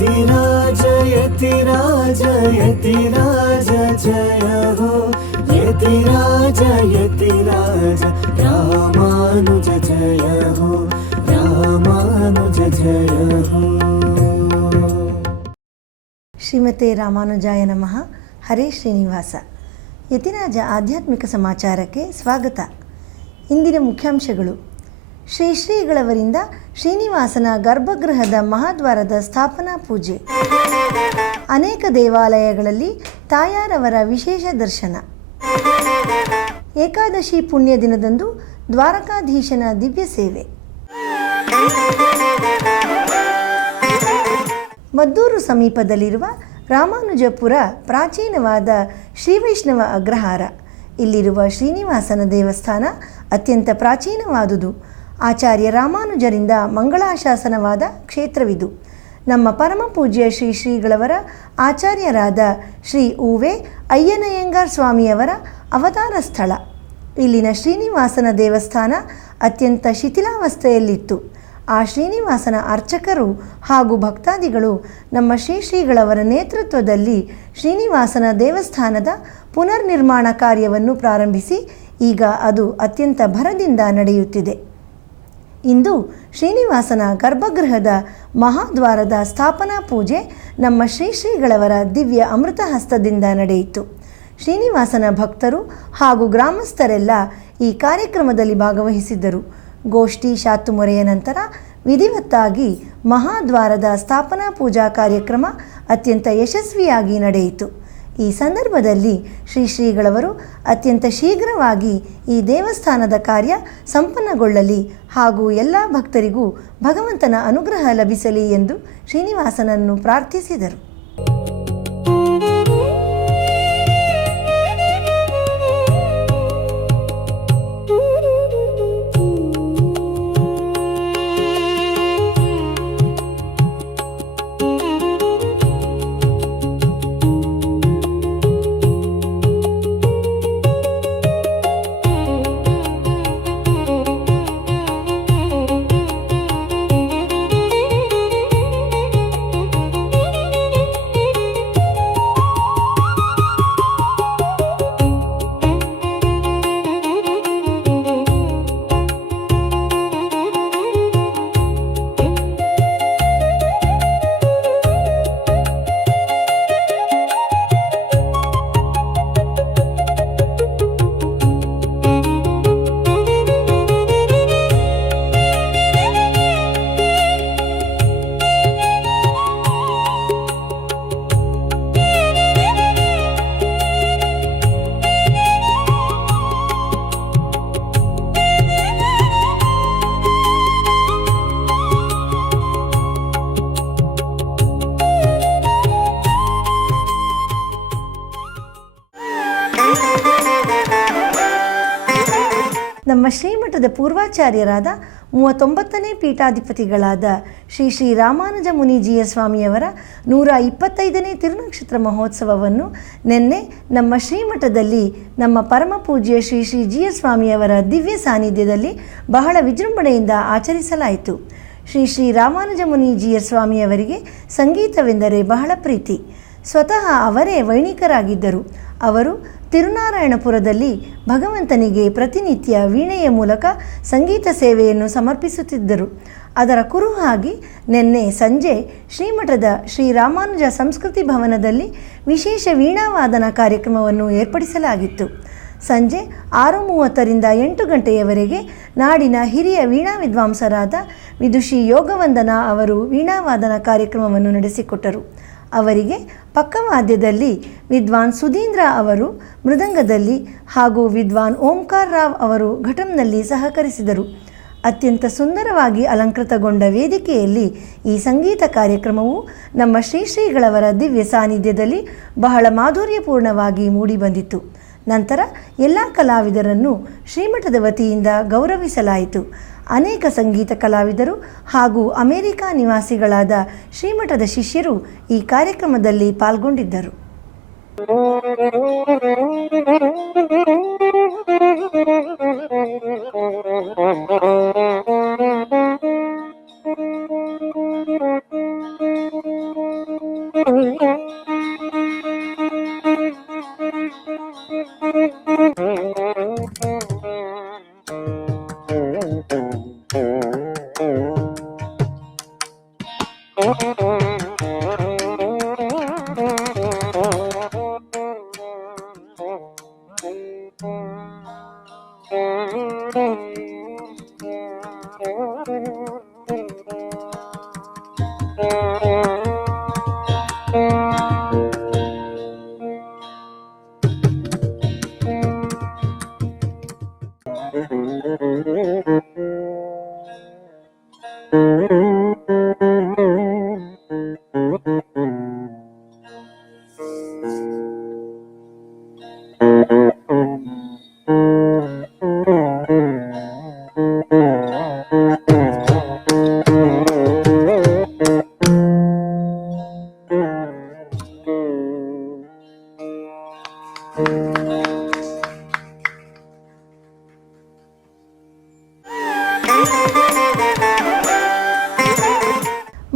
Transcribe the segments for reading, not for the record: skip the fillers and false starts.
यतिराज यतिराज यतिराज जय हो यतिराज यतिराज रामानुज जय हो रामानुज जय हो। ಶ್ರೀಮತೆ ರಾಮಾನುಜಾಯ ನಮಃ. ಹರೇ ಶ್ರೀನಿವಾಸ. ಯತಿರಾಜ ಆಧ್ಯಾತ್ಮಿಕ ಸಮಾಚಾರಕ್ಕೆ ಸ್ವಾಗತ. ಇಂದಿನ ಮುಖ್ಯಾಂಶಗಳು: ಶ್ರೀ ಶ್ರೀಗಳವರಿಂದ ಶ್ರೀನಿವಾಸನ ಗರ್ಭಗೃಹದ ಮಹಾದ್ವಾರದ ಸ್ಥಾಪನಾ ಪೂಜೆ, ಅನೇಕ ದೇವಾಲಯಗಳಲ್ಲಿ ತಾಯಾರವರ ವಿಶೇಷ ದರ್ಶನ, ಏಕಾದಶಿ ಪುಣ್ಯ ದಿನದಂದು ದ್ವಾರಕಾಧೀಶನ ದಿವ್ಯ ಸೇವೆ, ಮದ್ದೂರು ಸಮೀಪದಲ್ಲಿರುವ ರಾಮಾನುಜಪುರ ಪ್ರಾಚೀನವಾದ ಶ್ರೀವೈಷ್ಣವ ಅಗ್ರಹಾರ. ಇಲ್ಲಿರುವ ಶ್ರೀನಿವಾಸನ ದೇವಸ್ಥಾನ ಅತ್ಯಂತ ಪ್ರಾಚೀನವಾದುದು. ಆಚಾರ್ಯ ರಾಮಾನುಜರಿಂದ ಮಂಗಳಾಶಾಸನವಾದ ಕ್ಷೇತ್ರವಿದು. ನಮ್ಮ ಪರಮ ಪೂಜ್ಯ ಶ್ರೀ ಶ್ರೀಗಳವರ ಆಚಾರ್ಯರಾದ ಶ್ರೀ ಉವೆ ಅಯ್ಯನಯ್ಯಂಗಾರ್ ಸ್ವಾಮಿಯವರ ಅವತಾರ ಸ್ಥಳ. ಇಲ್ಲಿನ ಶ್ರೀನಿವಾಸನ ದೇವಸ್ಥಾನ ಅತ್ಯಂತ ಶಿಥಿಲಾವಸ್ಥೆಯಲ್ಲಿತ್ತು. ಆ ಶ್ರೀನಿವಾಸನ ಅರ್ಚಕರು ಹಾಗೂ ಭಕ್ತಾದಿಗಳು ನಮ್ಮ ಶ್ರೀ ಶ್ರೀಗಳವರ ನೇತೃತ್ವದಲ್ಲಿ ಶ್ರೀನಿವಾಸನ ದೇವಸ್ಥಾನದ ಪುನರ್ನಿರ್ಮಾಣ ಕಾರ್ಯವನ್ನು ಪ್ರಾರಂಭಿಸಿ ಈಗ ಅದು ಅತ್ಯಂತ ಭರದಿಂದ ನಡೆಯುತ್ತಿದೆ. ಇಂದು ಶ್ರೀನಿವಾಸನ ಗರ್ಭಗೃಹದ ಮಹಾದ್ವಾರದ ಸ್ಥಾಪನಾ ಪೂಜೆ ನಮ್ಮ ಶ್ರೀ ಶ್ರೀಗಳವರ ದಿವ್ಯ ಅಮೃತ ಹಸ್ತದಿಂದ ನಡೆಯಿತು. ಶ್ರೀನಿವಾಸನ ಭಕ್ತರು ಹಾಗೂ ಗ್ರಾಮಸ್ಥರೆಲ್ಲ ಈ ಕಾರ್ಯಕ್ರಮದಲ್ಲಿ ಭಾಗವಹಿಸಿದ್ದರು. ಗೋಷ್ಠಿ ಶಾತುಮೊರೆಯ ನಂತರ ವಿಧಿವತ್ತಾಗಿ ಮಹಾದ್ವಾರದ ಸ್ಥಾಪನಾ ಪೂಜಾ ಕಾರ್ಯಕ್ರಮ ಅತ್ಯಂತ ಯಶಸ್ವಿಯಾಗಿ ನಡೆಯಿತು. ಈ ಸಂದರ್ಭದಲ್ಲಿ ಶ್ರೀ ಶ್ರೀಗಳವರು ಅತ್ಯಂತ ಶೀಘ್ರವಾಗಿ ಈ ದೇವಸ್ಥಾನದ ಕಾರ್ಯ ಸಂಪನ್ನಗೊಳ್ಳಲಿ ಹಾಗೂ ಎಲ್ಲ ಭಕ್ತರಿಗೂ ಭಗವಂತನ ಅನುಗ್ರಹ ಲಭಿಸಲಿ ಎಂದು ಶ್ರೀನಿವಾಸನನ್ನು ಪ್ರಾರ್ಥಿಸಿದರು. ನಮ್ಮ ಶ್ರೀಮಠದ ಪೂರ್ವಾಚಾರ್ಯರಾದ 39ನೇ ಪೀಠಾಧಿಪತಿಗಳಾದ ಶ್ರೀ ಶ್ರೀ ರಾಮಾನುಜ ಮುನಿಜೀಯ ಸ್ವಾಮಿಯವರ 125ನೇ ತಿರುನಕ್ಷತ್ರ ಮಹೋತ್ಸವವನ್ನು ನಿನ್ನೆ ನಮ್ಮ ಶ್ರೀಮಠದಲ್ಲಿ ನಮ್ಮ ಪರಮ ಪೂಜ್ಯ ಶ್ರೀ ಶ್ರೀ ಜೀಯ ಸ್ವಾಮಿಯವರ ದಿವ್ಯ ಸಾನ್ನಿಧ್ಯದಲ್ಲಿ ಬಹಳ ವಿಜೃಂಭಣೆಯಿಂದ ಆಚರಿಸಲಾಯಿತು. ಶ್ರೀ ಶ್ರೀ ರಾಮಾನುಜ ಮುನಿಜೀಯ ಸ್ವಾಮಿಯವರಿಗೆ ಸಂಗೀತವೆಂದರೆ ಬಹಳ ಪ್ರೀತಿ. ಸ್ವತಃ ಅವರೇ ವೈಣಿಕರಾಗಿದ್ದರು. ಅವರು ತಿರುನಾರಾಯಣಪುರದಲ್ಲಿ ಭಗವಂತನಿಗೆ ಪ್ರತಿನಿತ್ಯ ವೀಣೆಯ ಮೂಲಕ ಸಂಗೀತ ಸೇವೆಯನ್ನು ಸಮರ್ಪಿಸುತ್ತಿದ್ದರು. ಅದರ ಕುರುಹಾಗಿ ನಿನ್ನೆ ಸಂಜೆ ಶ್ರೀಮಠದ ಶ್ರೀ ರಾಮಾನುಜ ಸಂಸ್ಕೃತಿ ಭವನದಲ್ಲಿ ವಿಶೇಷ ವೀಣಾವಾದನ ಕಾರ್ಯಕ್ರಮವನ್ನು ಏರ್ಪಡಿಸಲಾಗಿತ್ತು. ಸಂಜೆ 6:30ರಿಂದ 8 ಗಂಟೆಯವರೆಗೆ ನಾಡಿನ ಹಿರಿಯ ವೀಣಾ ವಿದ್ವಾಂಸರಾದ ವಿದುಷಿ ಯೋಗವಂದನಾ ಅವರು ವೀಣಾವಾದನ ಕಾರ್ಯಕ್ರಮವನ್ನು ನಡೆಸಿಕೊಟ್ಟರು. ಅವರಿಗೆ ಪಕ್ಕವಾದ್ಯದಲ್ಲಿ ವಿದ್ವಾನ್ ಸುಧೀಂದ್ರ ಅವರು ಮೃದಂಗದಲ್ಲಿ ಹಾಗೂ ವಿದ್ವಾನ್ ಓಂಕಾರ್ ರಾವ್ ಅವರು ಘಟಂನಲ್ಲಿ ಸಹಕರಿಸಿದರು. ಅತ್ಯಂತ ಸುಂದರವಾಗಿ ಅಲಂಕೃತಗೊಂಡ ವೇದಿಕೆಯಲ್ಲಿ ಈ ಸಂಗೀತ ಕಾರ್ಯಕ್ರಮವು ನಮ್ಮ ಶ್ರೀ ಶ್ರೀಗಳವರ ದಿವ್ಯ ಸಾನ್ನಿಧ್ಯದಲ್ಲಿ ಬಹಳ ಮಾಧುರ್ಯಪೂರ್ಣವಾಗಿ ಮೂಡಿಬಂದಿತು. ನಂತರ ಎಲ್ಲ ಕಲಾವಿದರನ್ನು ಶ್ರೀಮಠದ ವತಿಯಿಂದ ಗೌರವಿಸಲಾಯಿತು. ಅನೇಕ ಸಂಗೀತ ಕಲಾವಿದರು ಹಾಗೂ ಅಮೆರಿಕ ನಿವಾಸಿಗಳಾದ ಶ್ರೀಮಠದ ಶಿಷ್ಯರು ಈ ಕಾರ್ಯಕ್ರಮದಲ್ಲಿ ಪಾಲ್ಗೊಂಡಿದ್ದರು.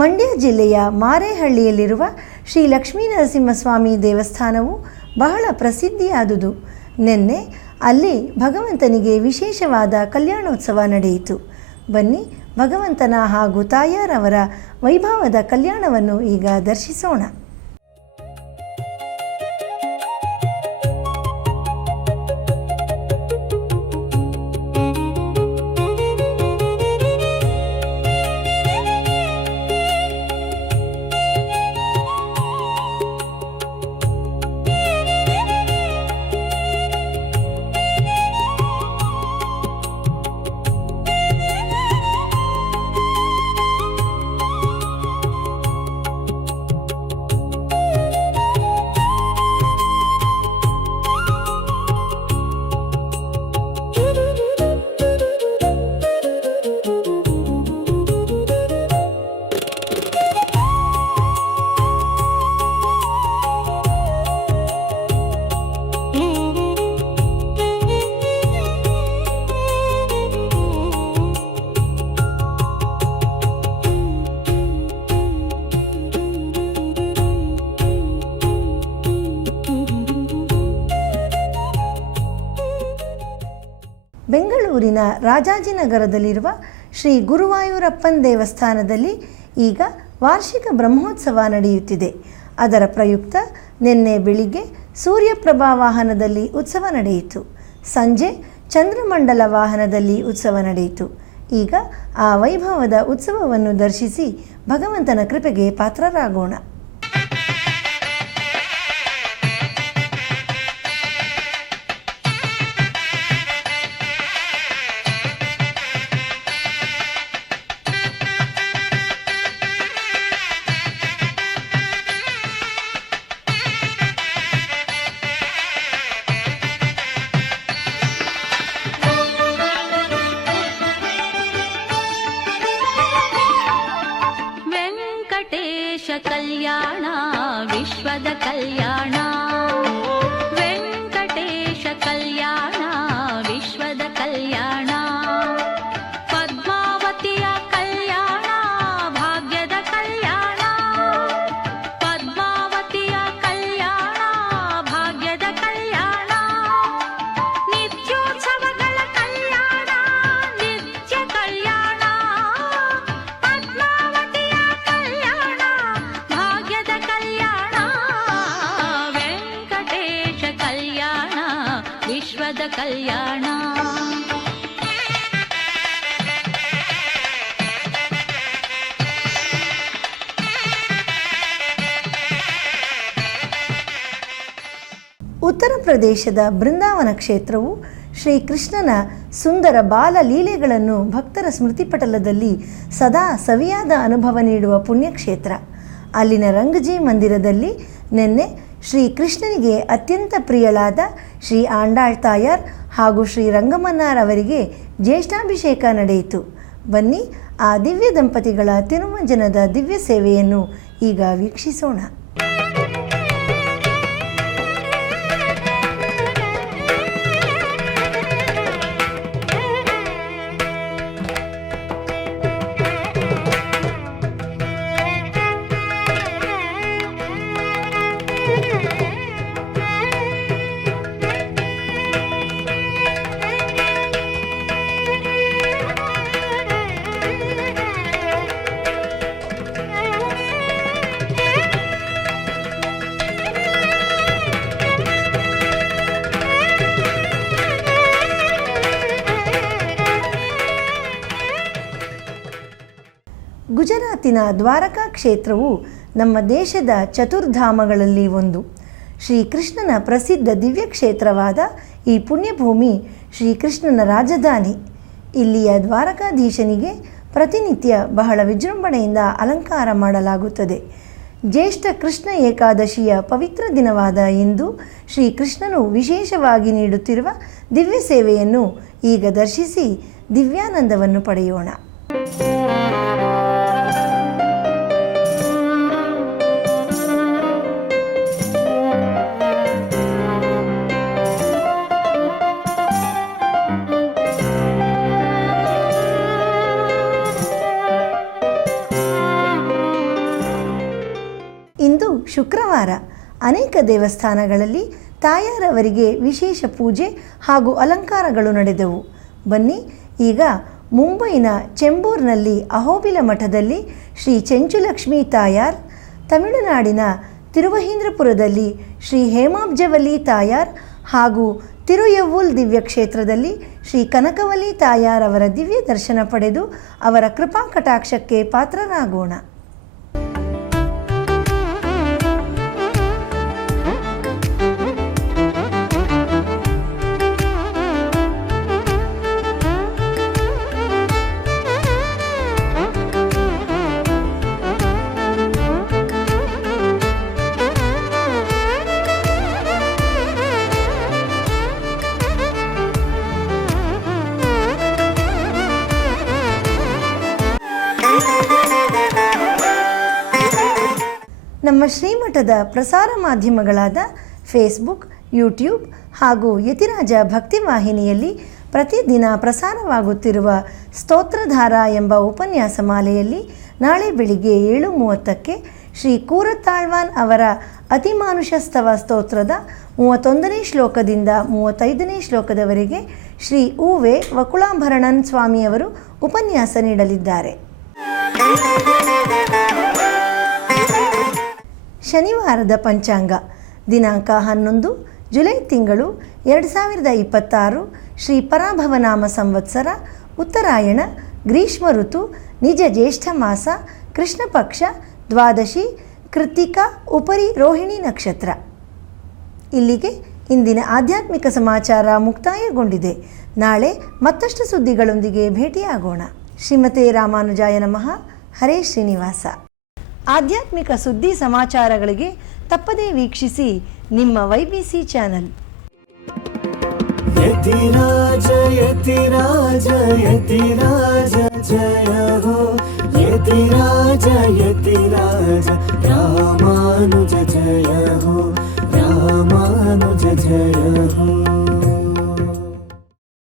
ಮಂಡ್ಯ ಜಿಲ್ಲೆಯ ಮಾರೇಹಳ್ಳಿಯಲ್ಲಿರುವ ಶ್ರೀ ಲಕ್ಷ್ಮೀನರಸಿಂಹಸ್ವಾಮಿ ದೇವಸ್ಥಾನವು ಬಹಳ ಪ್ರಸಿದ್ಧಿಯಾದುದು. ನಿನ್ನೆ ಅಲ್ಲಿ ಭಗವಂತನಿಗೆ ವಿಶೇಷವಾದ ಕಲ್ಯಾಣೋತ್ಸವ ನಡೆಯಿತು. ಬನ್ನಿ, ಭಗವಂತನ ಹಾಗೂ ತಾಯಾರವರ ವೈಭವದ ಕಲ್ಯಾಣವನ್ನು ಈಗ ದರ್ಶಿಸೋಣ. ಬೆಂಗಳೂರಿನ ರಾಜಾಜಿನಗರದಲ್ಲಿರುವ ಶ್ರೀ ಗುರುವಾಯೂರಪ್ಪನ್ ದೇವಸ್ಥಾನದಲ್ಲಿ ಈಗ ವಾರ್ಷಿಕ ಬ್ರಹ್ಮೋತ್ಸವ ನಡೆಯುತ್ತಿದೆ. ಅದರ ಪ್ರಯುಕ್ತ ನಿನ್ನೆ ಬೆಳಿಗ್ಗೆ ಸೂರ್ಯಪ್ರಭಾ ವಾಹನದಲ್ಲಿ ಉತ್ಸವ ನಡೆಯಿತು. ಸಂಜೆ ಚಂದ್ರಮಂಡಲ ವಾಹನದಲ್ಲಿ ಉತ್ಸವ ನಡೆಯಿತು. ಈಗ ಆ ವೈಭವದ ಉತ್ಸವವನ್ನು ದರ್ಶಿಸಿ ಭಗವಂತನ ಕೃಪೆಗೆ ಪಾತ್ರರಾಗೋಣ. ಕಲ್ಯಾಣ ವಿಶ್ವದ ಕಲ್ಯಾಣ, ವೆಂಕಟೇಶ ಕಲ್ಯಾಣ ವಿಶ್ವದ ಕಲ್ಯಾಣ, ಪದ್ಮಾವತಿಯ ಕಲ್ಯಾಣ ಭಾಗ್ಯದ ಕಲ್ಯಾಣ, ಪದ್ಮಾವತಿಯ ಕಲ್ಯಾಣ ಭಾಗ್ಯದ ಕಲ್ಯಾಣ, ನಿತ್ಯೋತ್ಸವಗಳ ಕಲ್ಯಾಣ ನಿತ್ಯ ಕಲ್ಯಾಣ, ಪದ್ಮಾವತಿಯ ಕಲ್ಯಾಣ ಭಾಗ್ಯದ ಕಲ್ಯಾಣ, ವೆಂಕಟೇಶ ಕಲ್ಯಾಣ ವಿಶ್ವದ ಕಲ್ಯಾಣ. ಉತ್ತರ ಪ್ರದೇಶದ ಬೃಂದಾವನ ಕ್ಷೇತ್ರವು ಶ್ರೀಕೃಷ್ಣನ ಸುಂದರ ಬಾಲಲೀಲೆಗಳನ್ನು ಭಕ್ತರ ಸ್ಮೃತಿಪಟಲದಲ್ಲಿ ಸದಾ ಸವಿಯಾದ ಅನುಭವ ನೀಡುವ ಪುಣ್ಯಕ್ಷೇತ್ರ. ಅಲ್ಲಿನ ರಂಗಜಿ ಮಂದಿರದಲ್ಲಿ ನಿನ್ನೆ ಶ್ರೀಕೃಷ್ಣನಿಗೆ ಅತ್ಯಂತ ಪ್ರಿಯಳಾದ ಶ್ರೀ ಆಂಡಾಳ್ ತಾಯಾರ್ ಹಾಗೂ ಶ್ರೀ ರಂಗಮನ್ನಾರ್ ಅವರಿಗೆ ಜ್ಯೇಷ್ಠಾಭಿಷೇಕ ನಡೆಯಿತು. ಬನ್ನಿ, ಆ ದಿವ್ಯ ದಂಪತಿಗಳ ತಿರುಮಂಜನದ ದಿವ್ಯ ಸೇವೆಯನ್ನು ಈಗ ವೀಕ್ಷಿಸೋಣ. ಇವತ್ತಿನ ದ್ವಾರಕಾ ಕ್ಷೇತ್ರವು ನಮ್ಮ ದೇಶದ ಚತುರ್ಧಾಮಗಳಲ್ಲಿ ಒಂದು. ಶ್ರೀಕೃಷ್ಣನ ಪ್ರಸಿದ್ಧ ದಿವ್ಯ ಕ್ಷೇತ್ರವಾದ ಈ ಪುಣ್ಯಭೂಮಿ ಶ್ರೀಕೃಷ್ಣನ ರಾಜಧಾನಿ. ಇಲ್ಲಿಯ ದ್ವಾರಕಾಧೀಶನಿಗೆ ಪ್ರತಿನಿತ್ಯ ಬಹಳ ವಿಜೃಂಭಣೆಯಿಂದ ಅಲಂಕಾರ ಮಾಡಲಾಗುತ್ತದೆ. ಜ್ಯೇಷ್ಠ ಕೃಷ್ಣ ಏಕಾದಶಿಯ ಪವಿತ್ರ ದಿನವಾದ ಇಂದು ಶ್ರೀಕೃಷ್ಣನು ವಿಶೇಷವಾಗಿ ನೀಡುತ್ತಿರುವ ದಿವ್ಯ ಸೇವೆಯನ್ನು ಈಗ ದರ್ಶಿಸಿ ದಿವ್ಯಾನಂದವನ್ನು ಪಡೆಯೋಣ. ಇಂದು ಶುಕ್ರವಾರ. ಅನೇಕ ದೇವಸ್ಥಾನಗಳಲ್ಲಿ ತಾಯಾರವರಿಗೆ ವಿಶೇಷ ಪೂಜೆ ಹಾಗೂ ಅಲಂಕಾರಗಳು ನಡೆದವು. ಬನ್ನಿ, ಈಗ ಮುಂಬೈನ ಚೆಂಬೂರ್ನಲ್ಲಿ ಅಹೋಬಿಲ ಮಠದಲ್ಲಿ ಶ್ರೀ ಚೆಂಚುಲಕ್ಷ್ಮಿ ತಾಯಾರ್, ತಮಿಳುನಾಡಿನ ತಿರುವಹೀಂದ್ರಪುರದಲ್ಲಿ ಶ್ರೀ ಹೇಮಾಬ್ಜವಲ್ಲಿ ತಾಯಾರ್ ಹಾಗೂ ತಿರುಯವ್ವೂಲ್ ದಿವ್ಯ ಕ್ಷೇತ್ರದಲ್ಲಿ ಶ್ರೀ ಕನಕವಲ್ಲಿ ತಾಯಾರ್ ಅವರ ದಿವ್ಯ ದರ್ಶನ ಪಡೆದು ಅವರ ಕೃಪಾ ಕಟಾಕ್ಷಕ್ಕೆ ಪಾತ್ರರಾಗೋಣ. ನಮ್ಮ ಶ್ರೀಮಠದ ಪ್ರಸಾರ ಮಾಧ್ಯಮಗಳಾದ ಫೇಸ್ಬುಕ್, ಯೂಟ್ಯೂಬ್ ಹಾಗೂ ಯತಿರಾಜ ಭಕ್ತಿವಾಹಿನಿಯಲ್ಲಿ ಪ್ರತಿದಿನ ಪ್ರಸಾರವಾಗುತ್ತಿರುವ ಸ್ತೋತ್ರಧಾರ ಎಂಬ ಉಪನ್ಯಾಸ ಮಾಲೆಯಲ್ಲಿ ನಾಳೆ ಬೆಳಿಗ್ಗೆ 7:30ಕ್ಕೆ ಶ್ರೀ ಕೂರತ್ತಾಳ್ವಾನ್ ಅವರ ಅತಿಮಾನುಷಸ್ತವ ಸ್ತೋತ್ರದ 31ನೇ ಶ್ಲೋಕದಿಂದ 35ನೇ ಶ್ಲೋಕದವರೆಗೆ ಶ್ರೀ ಉ.ವೆ. ವಕುಳಾಭರಣನ್ ಸ್ವಾಮಿಯವರು ಉಪನ್ಯಾಸ ನೀಡಲಿದ್ದಾರೆ. ಶನಿವಾರದ ಪಂಚಾಂಗ ದಿನಾಂಕ 11 ಜುಲೈ ತಿಂಗಳು 2026 ಶ್ರೀ ಪರಾಭವನಾಮ ಸಂವತ್ಸರ, ಉತ್ತರಾಯಣ, ಗ್ರೀಷ್ಮ ಋತು, ನಿಜ ಜ್ಯೇಷ್ಠ ಮಾಸ, ಕೃಷ್ಣ ಪಕ್ಷ, ದ್ವಾದಶಿ, ಕೃತಿಕಾ, ಉಪರಿ ರೋಹಿಣಿ ನಕ್ಷತ್ರ. ಇಲ್ಲಿಗೆ ಇಂದಿನ ಆಧ್ಯಾತ್ಮಿಕ ಸಮಾಚಾರ ಮುಕ್ತಾಯಗೊಂಡಿದೆ. ನಾಳೆ ಮತ್ತಷ್ಟು ಸುದ್ದಿಗಳೊಂದಿಗೆ ಭೇಟಿಯಾಗೋಣ. ಶ್ರೀಮತೆ ರಾಮಾನುಜಾಯ ನಮಃ. ಹರೇ ಶ್ರೀನಿವಾಸ. ಆಧ್ಯಾತ್ಮಿಕ ಸುದ್ದಿ ಸಮಾಚಾರಗಳಿಗೆ ತಪ್ಪದೇ ವೀಕ್ಷಿಸಿ ನಿಮ್ಮ YBC ಚಾನಲ್. ಯತಿರಾಜ ಯತಿರಾಜ ಯತಿರಾಜ ಜಯ ಹೋ, ಯತಿರಾಜ ಯತಿರಾಜ ರಾಮಾನುಜ ಜಯ ಹೋ, ರಾಮಾನುಜ ಜಯ